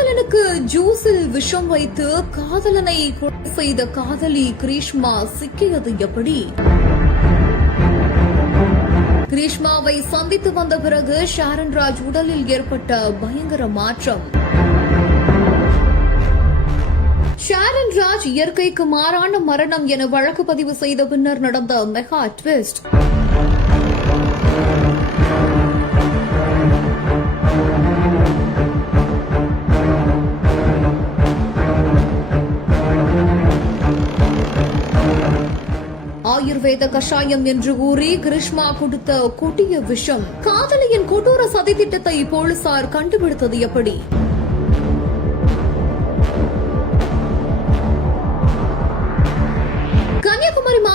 காதலனுக்கு ஜூஸில் விஷம் வைத்து காதலனை கொலை செய்த காதலி கிரீஷ்மா சிக்கியது எப்படி? கிரீஷ்மாவை சந்தித்து வந்த பிறகு ஷாரன் ராஜ் உடலில் ஏற்பட்ட பயங்கர மாற்றம். ஷாரன் ராஜ் இயற்கைக்கு மாறான மரணம் என வழக்கு பதிவு செய்த பின்னர் நடந்த மெகா ட்விஸ்ட். பிரேத கஷாயம் என்று கூறி கிருஷ்மா கொடுத்த கொடிய விஷம். காதலியின் கொடூர சதித்திட்டத்தை போலீசார் கண்டுபிடித்தது எப்படி?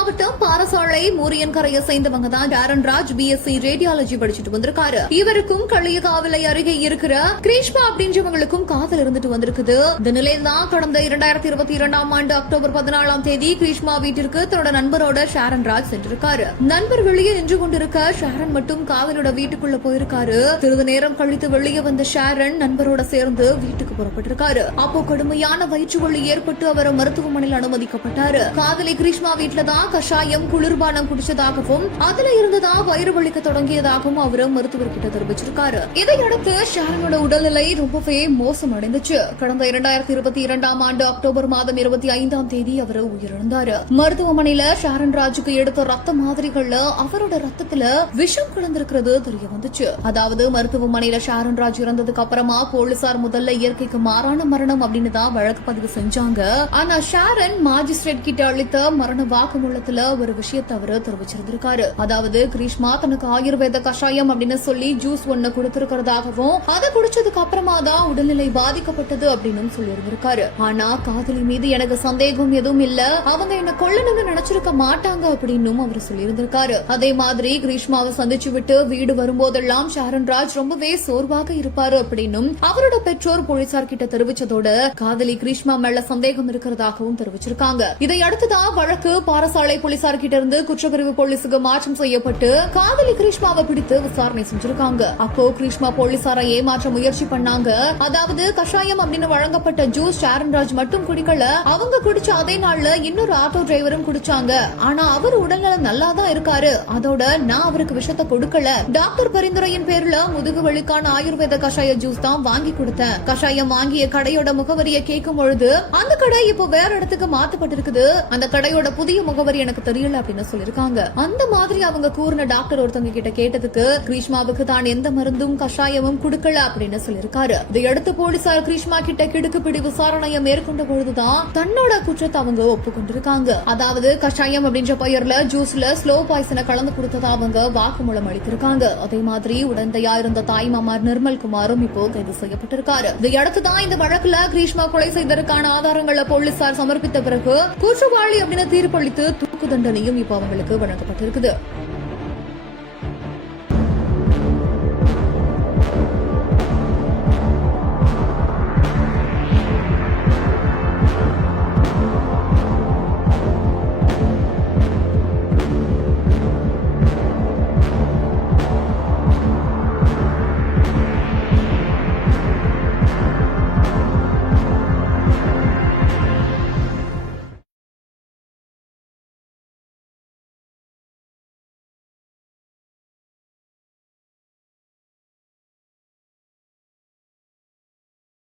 மாவட்டம் பாரசாலை மூரியன்கரையை சேர்ந்தவங்க தான் டேரன் ராஜ் பிஎஸ்சி ரேடியாலஜி படிச்சுட்டு வந்திருக்காரு. இவருக்கும் களியகாவிலை அருகே இருக்கிற கிரீஷ்மா அப்படின்றவங்களுக்கும் காதல் இருந்துட்டு வந்திருக்குது. இந்த நிலையில் தான் கடந்த இரண்டாயிரத்தி இருபத்தி இரண்டாம் ஆண்டு அக்டோபர் பதினாலாம் தேதி கிரீஷ்மா வீட்டிற்கு தன்னோட நண்பரோட ஷாரன் ராஜ் சென்றிருக்காரு. நண்பர் வெளியே நின்று கொண்டிருக்க ஷாரன் மட்டும் காதலோட வீட்டுக்குள்ள போயிருக்காரு. சிறிது நேரம் கழித்து வெளியே வந்த ஷாரன் நண்பரோட சேர்ந்து வீட்டுக்கு புறப்பட்டிருக்காரு. அப்போ கடுமையான வயிற்று வலி ஏற்பட்டு அவர் மருத்துவமனையில் அனுமதிக்கப்பட்டாரு. காதலி கிரீஷ்மா வீட்டுல தான் கஷாயம் குளிர்பானம் குடிச்சதாகவும் அதுல இருந்துதான் வயிறு வலிக்க தொடங்கியதாகவும் அவர் மருத்துவர்கிட்ட தெரிவிச்சிருக்காரு. இதையடுத்து ஷாரனோட உடல்நிலை ரொம்பவே மோசமடைந்துச்சு. கடந்த இரண்டாயிரத்தி இருபத்தி இரண்டாம் ஆண்டு அக்டோபர் மாதம் இருபத்தி ஐந்தாம் தேதி அவர் உயிரிழந்தாரு. மருத்துவமனையில ஷாரன் ராஜுக்கு எடுத்த ரத்த மாதிரிகள்ல அவரோட ரத்தத்துல விஷம் கலந்திருக்கிறது தெரிய வந்துச்சு. அதாவது மருத்துவமனையில ஷாரன் ராஜ் இறந்ததுக்கு அப்புறமா போலீசார் முதல்ல இயற்கைக்கு மாறான மரணம் அப்படின்னு தான் வழக்கு பதிவு செஞ்சாங்க. ஆனா ஷாரன் மாஜிஸ்ட்ரேட் கிட்ட அளித்த மரண இடத்துல ஒரு விஷயத்தை அவரு தெரிவிச்சிருந்திருக்காரு. அதாவது கிரீஷ்மா தனக்கு ஆயுர்வேத கஷாயம் அப்படின்னு சொல்லி ஜூஸ் ஒண்ணு கொடுத்திருக்கிறதாகவும் அதை குடிச்சதுக்கு அப்புறமா தான் உடல்நிலை பாதிக்கப்பட்டது அப்படின்னு சொல்லியிருந்திருக்காரு. ஆனா காதலி மீது எனக்கு சந்தேகம் எதுவும் இல்ல. அவங்க என்ன கொல்லணும்னு நினைச்சிருக்க மாட்டாங்க அப்படின்னும் அவர் சொல்லியிருந்திருக்காரு. அதே மாதிரி கிரீஷ்மாவை சந்திச்சு விட்டு வீடு வரும்போதெல்லாம் ஷாரன் ராஜ் ரொம்பவே சோர்வாக இருப்பாரு அப்படின்னும் அவரோட பெற்றோர் போலீசார் கிட்ட தெரிவிச்சதோட காதலி கிரீஷ்மா மேல சந்தேகம் இருக்கிறதாகவும் தெரிவிச்சிருக்காங்க. இதை அடுத்துதான் வழக்கு பாரசாலை போலீசார் கிட்ட இருந்து குற்றப்பிரிவு போலீசுக்கு மாற்றம் செய்யப்பட்டு காதலி கிரீஷ்மாவை பிடித்து விசாரணை செஞ்சிருக்காங்க. அப்போ கிரீஷ்மா போலீசாரை ஏமாற்ற முயற்சி பண்ணாங்க. அதாவது கஷாயம் அப்படின்னு வழங்கப்பட்ட ஜூஸ் சாரன்ராஜ் மட்டும் குடிக்கல. அவங்க குடிச்ச அதே நாள்ல இன்னொரு ஆட்டோ டிரைவரும் குடிச்சாங்க. ஆனா அவர் உடல்நலம் நல்லா தான் இருக்காரு. அதோட நான் அவருக்கு விஷத்தை கொடுக்கல. டாக்டர் பரிந்துரையின் பேர்ல முதுகு வலிக்கான ஆயுர்வேத கஷாய ஜூஸ் தான் வாங்கி கொடுத்தேன். கஷாயம் வாங்கிய கடையோட முகவரியை கேட்கும் பொழுது அந்த கடை இப்போ வேற இடத்துக்கு மாத்தப்பட்டிருக்குது அந்த கடையோட புதிய முகவரி எனக்கு தெரியல அப்படின்னு சொல்லிருக்காங்க அந்த மாதிரி அவங்க கூறின டாக்டர் ஒருத்தவங்க கிட்ட கேட்டதுக்கு கிரீஷ்மாவுக்கு தான் எந்த மருந்தும் கஷாயமும் கொடுக்கல அப்படின்னு சொல்லிருக்காரு இதையடுத்து போலீசார் கிரீஷ்மா கிட்ட கிடுக்கு பிடி விசாரணையை மேற்கொண்ட பொழுதுதான் தன்னோட குற்றத்தை அவங்க ஒப்புக்கொண்டிருக்காங்க. அதாவது கஷாயம் அப்படின்ற பெயர்ல ஜூஸ்ல ஸ்லோ பாய்சனை கலந்து கொடுத்ததா அவங்க வாக்குமூலம் அளித்திருக்காங்க. அதே மாதிரி உடந்தையா இருந்த தாய்மாமார் நிர்மல் குமாரும் இப்போ கைது செய்யப்பட்டிருக்காரு. இதையடுத்துதான் இந்த வழக்குல கிரீஷ்மா கொலை செய்ததற்கான ஆதாரங்களை போலீசார் சமர்ப்பித்த பிறகு குற்றவாளி அப்படின்னு தீர்ப்பளித்து தூக்கு தண்டனையும் இப்போ அவங்களுக்கு வழங்கப்பட்டிருக்குது.